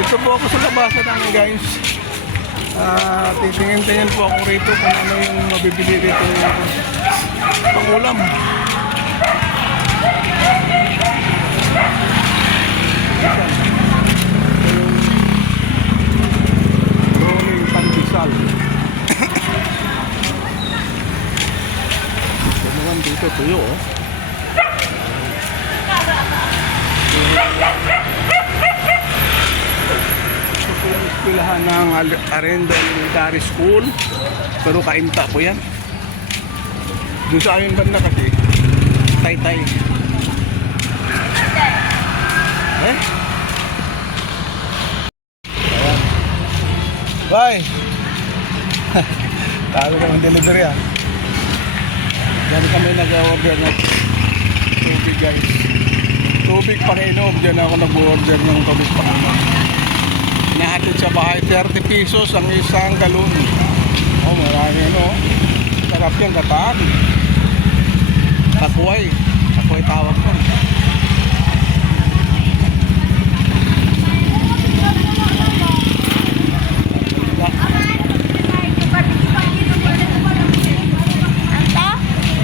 Dito po ako sa labasan namin guys. Titingin-tingin po ako rito kung ano yung mabibili rito pang ulam. Rolling pandesal. Ito naman dito tuyo oh. Yung eskwelahan ng Arenda Elementary School, pero kainta po yan. Doon sa aming banda kasi Taytay. Eh? Ayan. Bye! Talo kami delivery ah. Diyan kami nag-order ng tubig guys. Tubig pang-inom. Diyan ako nag-order ng tubig pang-inom. Nahatid sa bahay, 30 pesos ang isang galon. Oh, marami ano. Sarap yan, kataan. Takway. Takway tawag ko.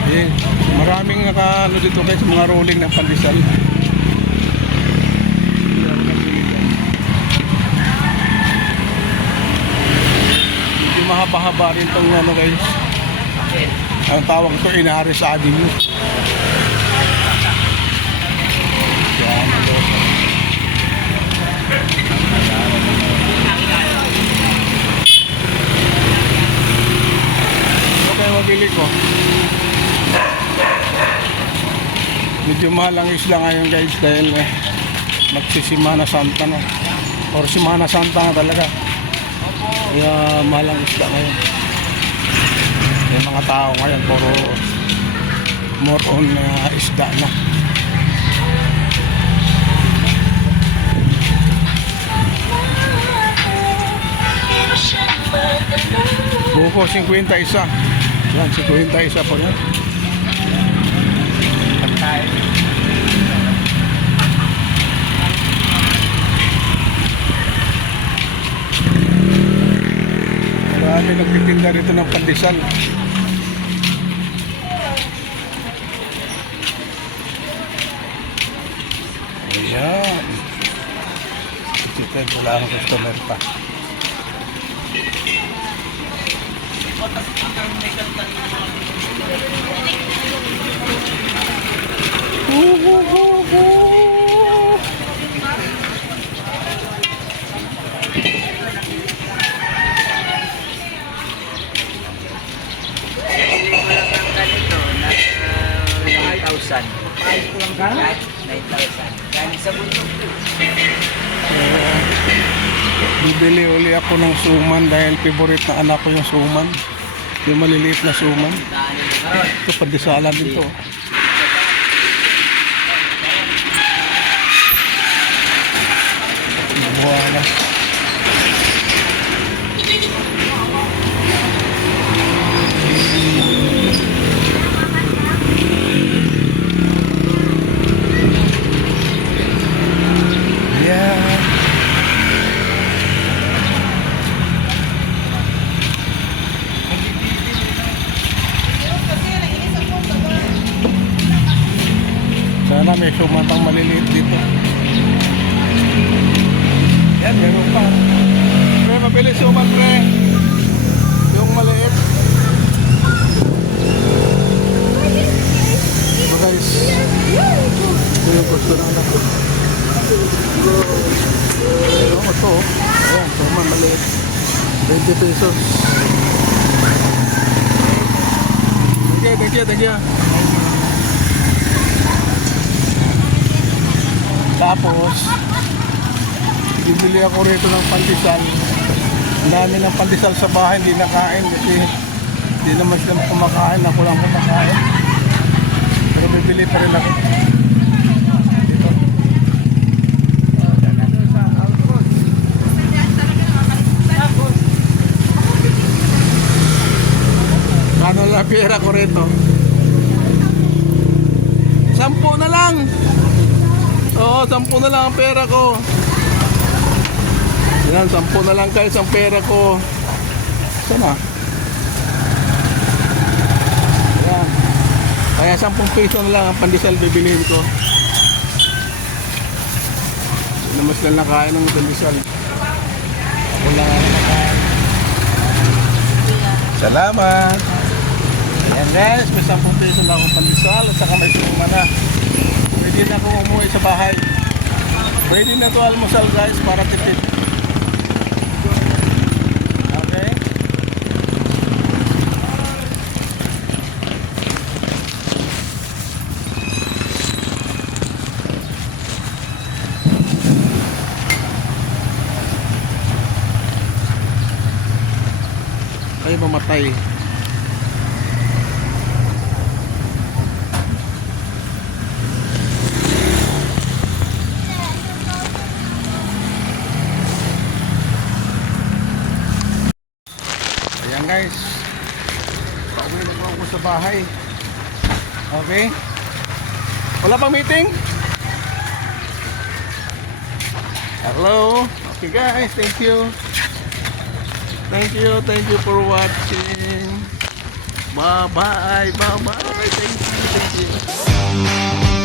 Eh, maraming naka-ano dito guys, mga rolling ng pandesal. Mahaba-haba rin itong ano guys. Ang tawag ito, Inaris Avenue. Yan ito. Okay, mabili ko. Medyo mahal ang isla ngayon guys dahil magsisimana Santa na. Or Simana Santa na talaga. Kaya mahal ang isda ngayon. Yung mga tao ngayon puro more on isda na. Buko 51. Yan, 51 po yan. Pantay. Marami nagtitinda rito ng pandesal. Ayan. Ito wala akong customer pa. Price ko lang ka? 9,000. Galing sa bundok. Bibili uli ako ng suman dahil favorite na anak ko yung suman. Yung maliliit na suman. Ito pandesalan din to. Wala. Sana may sumantang maliliit dito. Yan, meron pa. Pre, mabili suman, pre. Yung maliit. So guys, ito yung gusto ng anak ko. Ito. Ayan, suman maliit. 20 pesos. Thank you. Tapos bibili ako rito ng pandesal. Ang dami ng pandesal sa bahay, hindi nakain kasi hindi naman sila kumakain, ako lang kumakain. Pero bibili pa rin ako dito. Kano la pera ko rito? 10 na lang. Oo, 10 na lang ang pera ko. Ayan, 10 na lang guys ang pera ko. Sana. Ayan. Kaya 10 piso na lang ang pandesal bibilihin ko. Namas lang nakain ng pandesal. Ako lang ang nakain. Salamat. Ayan guys, may 10 piso na akong pandesal at saka may suma na. Pwede na akong umuwi sa bahay. Pwede na to almusal guys para tipid. Okay? Kayo mamatay. Ayan guys, pauwi na po ako sa bahay. Okay? Wala pang meeting? Hello? Okay guys, thank you. Thank you for watching. Bye bye, thank you.